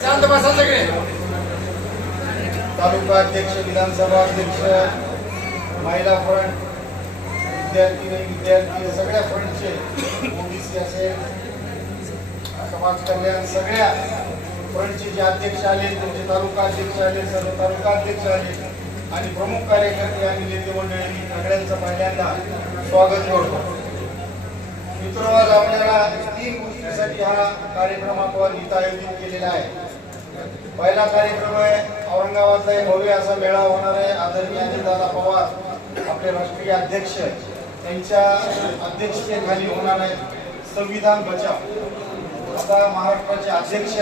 शांत बसा सगळे. तालुका अध्यक्ष विधानसभा अध्यक्ष महिला फ्रंट विद्यार्थी विद्यार्थी सगळ्या फ्रंटचे ओबीसी असेल समाज कल्याण सगळ्या फ्रंटचे जे अध्यक्ष आले त्यांचे तालुका अध्यक्ष आले सर्व तालुका अध्यक्ष आले आणि प्रमुख कार्यकर्ते आणि नेते मंडळी सगळ्यांचं पहिल्यांदा स्वागत करतो. मित्र आज आपल्याला तीन गोष्टीसाठी हा कार्यक्रम आपण इथं आयोजित केलेला आहे. पहिला कार्यक्रम आहे औरंगाबादला एक भव्य असा मेळा होणार आहे. आदरणीय अजितदादा पवार आपले राष्ट्रीय अध्यक्ष त्यांच्या अध्यक्षतेखाली होणार आहे संविधान बचाव. आता महाराष्ट्राचे अध्यक्ष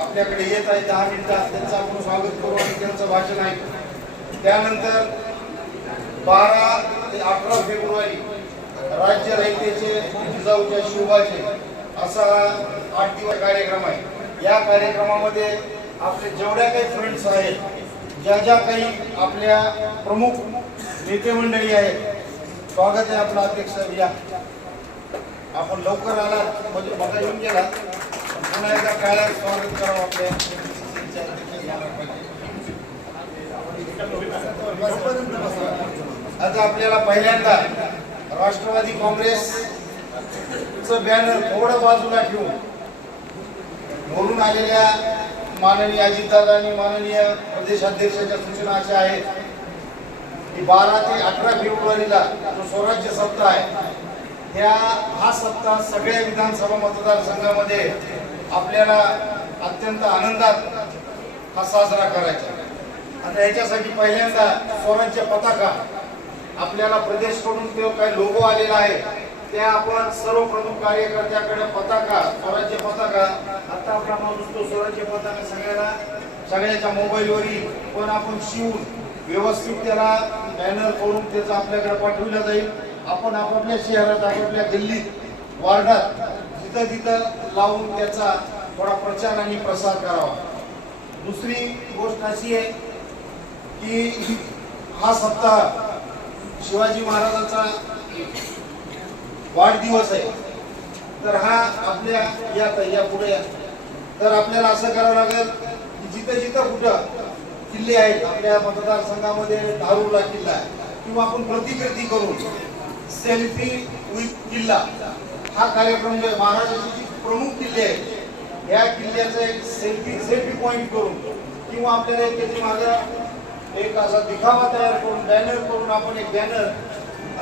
आपल्याकडे येत आहे दहा मिनिटात त्यांचं आपण स्वागत करू आणि त्यांचं भाषण ऐकू. त्यानंतर बारा ते अठरा फेब्रुवारी राज्य रहितेचे जिजाऊच्या शिवबाचे असा आठ दिवस कार्यक्रम आहे. या कार्यक्रमामध्ये आपले जेवढ्या काही फ्रेंड्स आहेत ज्या ज्या काही आपल्या प्रमुख नेते मंडळी आहेत स्वागत आहे आपला अध्यक्ष या आपण लवकर आलात म्हणजे बघा येऊन गेला पुन्हा एकदा काय स्वागत करावं आपल्या आता आपल्याला पहिल्यांदा राष्ट्रवादी काँग्रेस बॅनर थोडं बाजूला ठेवून वरून आलेल्या माननीय अजितदादा आणि माननीय प्रदेशाध्यक्षाच्या सूचना अशा आहेत की बारा ते अठरा फेब्रुवारीला जो स्वराज्य सप्ताह आहे त्या हा सप्ताह सगळ्या विधानसभा मतदारसंघामध्ये आपल्याला अत्यंत आनंदात हा साजरा करायचा आता याच्यासाठी पहिल्यांदा स्वराज्य पताका आपल्याला प्रदेशकडून तो काही लोगो आलेला आहे त्या आपण सर्व प्रमुख कार्यकर्त्याकडे पताका स्वराज्य पताका आता आपला माणूस तो स्वराज्य पताका सगळ्याला सगळ्याच्या मोबाईलवरील पण आपण शिवून व्यवस्थित त्याला बॅनर करून त्याचा आपल्याकडे पाठवलं जाईल. आपण आपापल्या शहरात आपापल्या गल्लीत वार्डात जिथं जिथं लावून त्याचा थोडा प्रचार आणि प्रसार करावा. दुसरी गोष्ट अशी आहे की हा सप्ताह शिवाजी महाराजांचा वाढदिवस आहे तर हा आपल्या या या पुढे या. तर आपल्याला असं करावं लागेल की जिथं जिथं कुठं किल्ले आहेत आपल्या मतदारसंघामध्ये धारूरला किल्ला आहे किंवा आपण प्रतिकृती करून सेल्फी विथ किल्ला हा कार्यक्रम जो आहे जे प्रमुख किल्ले आहेत या किल्ल्याचं एक सेल्फी सेल्फी पॉईंट करून किंवा आपल्याला एक त्याची मागं एक असा दिखावा तयार करून बॅनर करून आपण एक बॅनर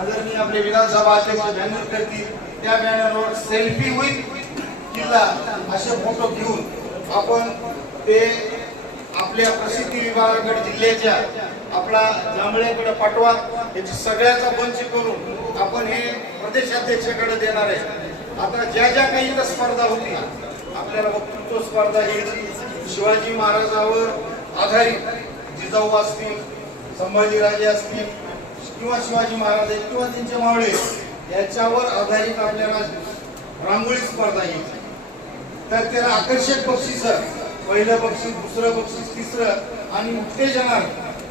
आदरणीय आपले विधानसभा अध्यक्ष बॅनर करतील त्या बॅनरवर सेल्फी होईल किल्ला असे फोटो घेऊन आपण ते आपल्या प्रसिद्धी विभागाकडे जिल्ह्याच्या आपला जांभळेकडे पाठवा याची सगळ्याचा बंच करून आपण हे प्रदेशाध्यक्षाकडे देणार आहे. आता ज्या ज्या काही इथं स्पर्धा होती आपल्याला वक्तृत्व स्पर्धा ही शिवाजी महाराजावर आधारित जिजाऊ असतील संभाजीराजे असतील किंवा शिवाजी महाराज आहेत किंवा त्यांचे मावळे याच्यावर आधारित आपल्याला रांगोळी स्पर्धा घ्यायची. तर त्याला आकर्षक बक्षीस पहिलं बक्षीस दुसरं बक्षीस तिसरं आणि उत्तेजना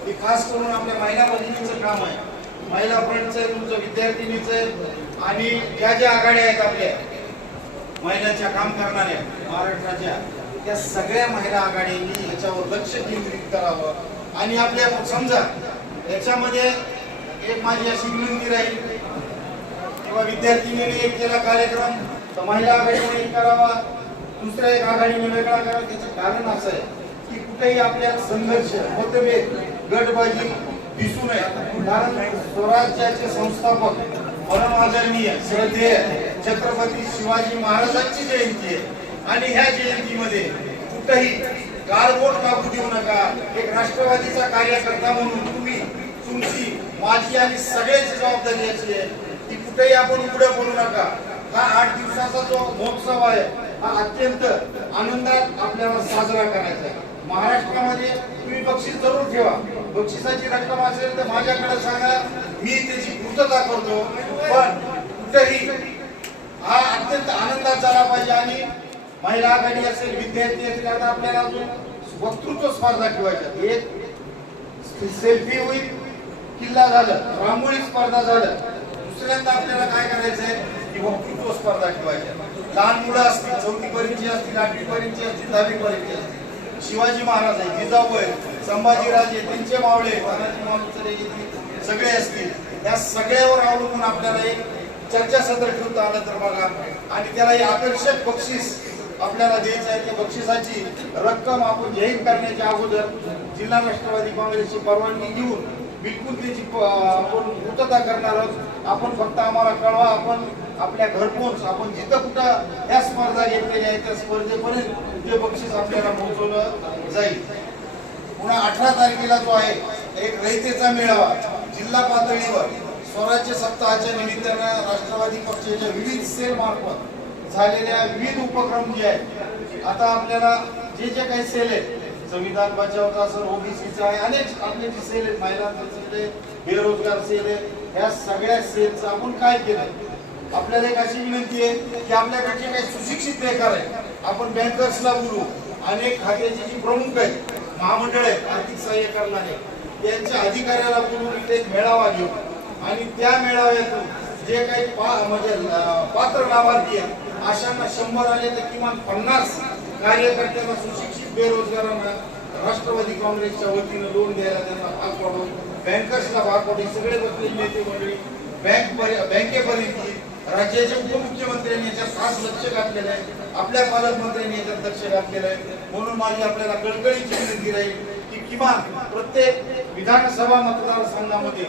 हे खास करून आपल्या महिला बहिणीचं काम आहे. महिला फ्रंटचं आहे तुमचं विद्यार्थिनीचं आहे आणि ज्या ज्या आघाड्या आहेत आपल्या महिलांच्या काम करणाऱ्या महाराष्ट्राच्या त्या सगळ्या महिला आघाड्यांनी याच्यावर लक्ष केंद्रित करावं. आणि आपल्या समजा याच्यामध्ये एक माझी अशी विनंती राहील. किंवा विद्यार्थिनीने एक केला कार्यक्रम तर महिला आघाडीने एक करावा दुसऱ्या एक आघाडीने वेगळा करावा त्याचं कारण असं आहे की कुठेही आपल्या संघर्ष मतभेद गटबाजी दिसू नये. कारण स्वराज्याचे संस्थापक परम आदरणीय श्रद्धेय छत्रपती शिवाजी महाराजांची जयंती आहे. आणि ह्या जयंतीमध्ये कुठंही गाळबोट लागू देऊ नका. एक राष्ट्रवादीचा कार्यकर्ता म्हणून तुम्ही तुमची माझी आणि सगळ्यांची जबाबदारी याची आहे. की कुठेही आपण उघडं बोलू नका. हा आठ दिवसाचा जो महोत्सव आहे हा अत्यंत आनंदात आपल्याला साजरा करायचा आहे. महाराष्ट्रामध्ये तुम्ही बक्षीस जरूर ठेवा. बक्षिसाची रक्कम असेल तर माझ्याकडे सांगा. मी त्याची पूर्तता करतो. पण कुठेही हा अत्यंत आनंदात झाला पाहिजे. आणि महिला आघाडी असेल विद्यार्थी असेल आता आपल्याला अजून वक्तृत्व स्पर्धा ठेवायच्या एक सेल्फी होईल किल्ला झालं रांगोळी स्पर्धा झालं. दुसऱ्यांदा आपल्याला काय करायचंय? की वक्तृत्व स्पर्धा ठेवायची. लहान मुलं असतील चौथी पर्यंतची असतील आठवी पर्यंतची असतील दहावी पर्यंतची असतील. शिवाजी महाराज आहे जिजाऊ आहे संभाजीराजे त्यांचे मावळे तानाजी मावळे सगळे असतील. या सगळ्यावर अवलंबून आपल्याला एक चर्चासत्र ठेवता आलं तर बघा. आणि त्याला एक आकर्षक बक्षीस आपल्याला द्यायचं आहे. त्या बक्षिसाची रक्कम आपण जाहीर करण्याच्या अगोदर जिल्हा राष्ट्रवादी काँग्रेसची परवानगी घेऊन बिलकुल त्याची आपण पूर्तता करणार आहोत आपण फक्त आम्हाला कळवा आपण आपल्या घरपोच आपण जिथं कुठं या स्पर्धा घेतलेल्या आहेत त्या स्पर्धेपर्यंत ते बक्षीस आपल्याला पोहोचवलं जाईल. पुन्हा अठरा तारखेला जो आहे एक रयतेचा मेळावा जिल्हा पातळीवर स्वराज्य सप्ताहाच्या निमित्तानं राष्ट्रवादी पक्षाच्या विविध सेल मार्फत झालेल्या विविध उपक्रम जे आहेत आता आपल्याला जे जे काही सेल आहेत संविधान बचावचा असेल ओबीसीचा आहे. अनेक आपले सेल आहेत महिलांचा सेल आहे बेरोजगार सेल आहे या सगळ्या सेलचं आपण काय केलं? आपल्याला एक अशी विनंती आहे की आपल्याकडचे काही सुशिक्षित बेकार आहे आपण बँकर्सला बोलू. अनेक खात्याची जी प्रमुख आहेत महामंडळ आहेत आर्थिक सहाय्य करणारे त्यांच्या अधिकाऱ्याला बोलून इथे एक मेळावा घेऊ. आणि त्या मेळाव्यातून जे काही पा म्हणजे पात्र लाभार्थी आहेत अशांना शंभर आले तर किमान पन्नास कार्यकर्त्यांना सुशिक्षित बेरोजगारांना राष्ट्रवादी काँग्रेसच्या वतीनं लोन द्यायला त्यांना भाग पाडून बँकर्सला भाग पाडून सगळे बसलेले नेते मंडळी बँक बँकेपर्यंत राज्याचे उपमुख्यमंत्र्यांनी याच्यात खास लक्ष घातलेलं आहे. आपल्या पालकमंत्र्यांनी याच्यात लक्ष घातलेलं आहे. म्हणून माझी आपल्याला कळकळीची विनंती राहील की किमान प्रत्येक विधानसभा मतदारसंघामध्ये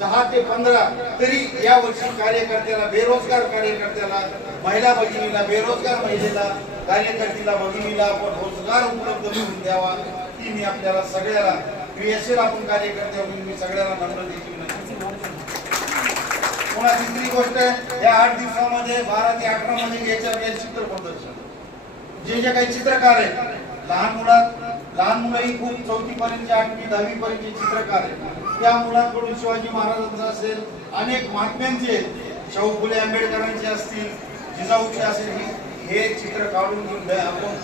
दहा ते पंधरा तरी या वर्षी कार्यकर्त्याला बेरोजगार कार्यकर्त्याला महिला भगिनीला बेरोजगार महिलेला कार्यकर्तीला भगिनीला आपण रोजगार उपलब्ध करून द्यावा ती मी आपल्याला सगळ्याला क्रियाशील आपण कार्यकर्ते म्हणून मी सगळ्याला नम्रतेची विनंती पुन्हा तिसरी गोष्ट या आठ दिवसामध्ये बारा ते अठरा मध्ये याच्या चित्र प्रदर्शन. जे जे काही चित्रकार आहेत लहान मुलात लहान मुलंही खूप चौथी पर्यंत आठवी दहावी पर्यंत चित्रकार आहेत. त्या मुलांकडून शिवाजी महाराजांचा असेल अनेक महात्म्यांचे आहेत. शाहू फुले आंबेडकरांचे असतील जिजाऊचे असेल हे- चित्र काढून घेऊन आपण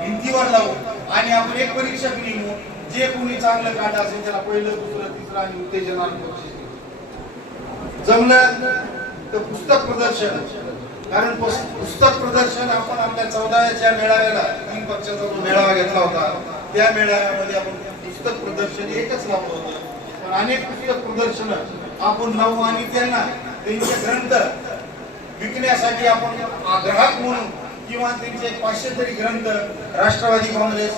भिंतीवर लावू आणि आपण एक परीक्षक नेमू जे कोणी चांगलं काढ असेल त्याला पहिलं दुसरं तिसरं आणि उत्तेजना जमलं तर पुस्तक प्रदर्शन. कारण पुस्तक प्रदर्शन आपण आपल्या चौदाव्याच्या मेळाव्याला तीन पक्षाचा जो मेळावा घेतला होता त्या मेळाव्यामध्ये आपण पुस्तक प्रदर्शन एकच लावलं होतं. पण अनेक पुस्तक प्रदर्शन आपण लावू आणि त्यांना त्यांचे ग्रंथ विकण्यासाठी आपण ग्राहक म्हणून किंवा त्यांचे पाचशे तरी ग्रंथ राष्ट्रवादी काँग्रेस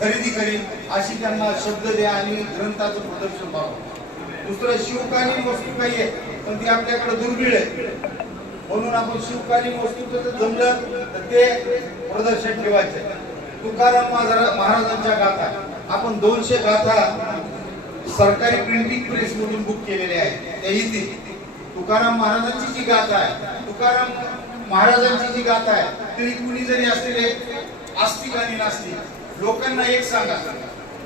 खरेदी करील अशी त्यांना शब्द द्या आणि ग्रंथाचं प्रदर्शन पाहू. दुसरं शिवकालीन वस्तू काही आहे पण ती आपल्याकडे दुर्मिळ आहे म्हणून आपण शिवकालीन वस्तू जर जमलं तर ते प्रदर्शन ठेवायचं तुकाराम महाराजांच्या गाथा. आपण दोनशे गाथा सरकारी प्रिंटिंग प्रेस मधून बुक केलेले आहेत. त्या इथे. तुकाराम महाराजांची जी गाथा आहे तुकाराम महाराजांची जी गाथा आहे तरी कुणी जरी असलेले आस्तिक आणि नास्तिक लोकांना एक सांगा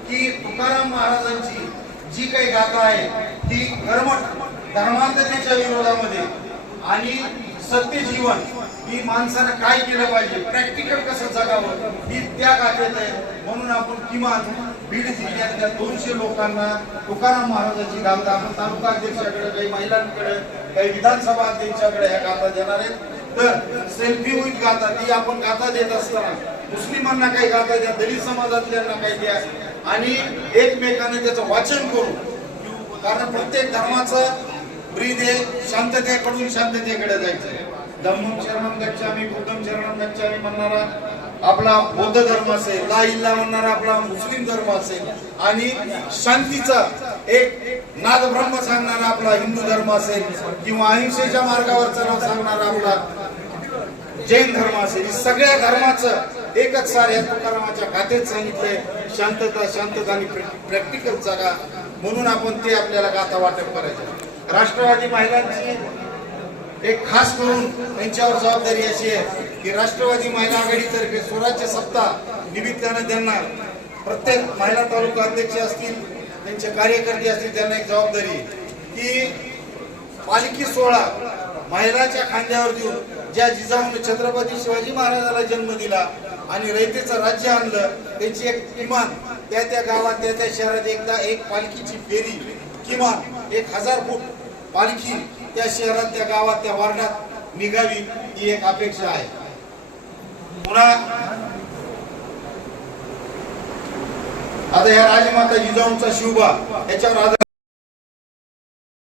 की तुकाराम महाराजांची जी काही गाथा आहे ती कर्मठ धर्मांतरेच्या विरोधामध्ये आणि सत्य जीवन ही माणसानं काय केलं पाहिजे? प्रॅक्टिकल कसं जगावं? ही त्या गाथेत आहे. म्हणून आपण किमान बीड जिल्ह्यातल्या दोनशे लोकांना तुकाराम महाराजांची गाथा आपण तालुका अध्यक्षाकडे काही महिलांकडे काही विधानसभा अध्यक्षाकडे ह्या गाथा देणार आहेत. तर सेल्फी विथ गाथा ती आपण गाथा देत असताना मुस्लिमांना काही गाथा द्या दलित समाजातल्यांना काही द्या. आणि एकमेकांना त्याचं वाचन करू. कारण प्रत्येक धर्माचं ब्रीद शांततेकडून शांततेकडे जायचं धम्मम शरणम गच्छामी बुद्धम शरणम गच्छामी म्हणणारा आपला बौद्ध धर्म असेल ला इल्ला म्हणणारा आपला मुस्लिम धर्म असेल आणि शांतीचा एक नाद ब्रह्म सांगणारा आपला हिंदू धर्म असेल किंवा अहिंसेच्या मार्गावर चालव सांगणारा आपला जैन धर्म असेल ही सगळ्या धर्माचं एकच सार या तुकारामाच्या खात्यात सांगितलंय शांतता शांतता आणि प्रॅक्टिकल जागा म्हणून आपण ते आपल्याला गाथा वाटप करायचं? राष्ट्रवादी महिलांची एक खास करून त्यांच्यावर जबाबदारी अशी आहे की राष्ट्रवादी महिला आघाडीतर्फे स्वराज्य सप्ताह निमित्तानं त्यांना प्रत्येक महिला तालुका अध्यक्ष असतील त्यांचे कार्यकर्ते असतील त्यांना एक जबाबदारी की पालखी सोहळा महिलाच्या खांद्यावर देऊन ज्या जिजाऊन छत्रपती शिवाजी महाराजाला जन्म दिला आणि रयतेचं राज्य आणलं त्यांची एक किमान त्या त्या गावात त्या त्या शहरात एकदा एक पालखीची फेरी किमान एक हजार फूट पालखी त्या शहरात त्या गावात त्या वार्डात निघावी ही एक अपेक्षा आहे. पुन्हा आता या राजमाता जिजाऊंचा शिवबा याच्यावर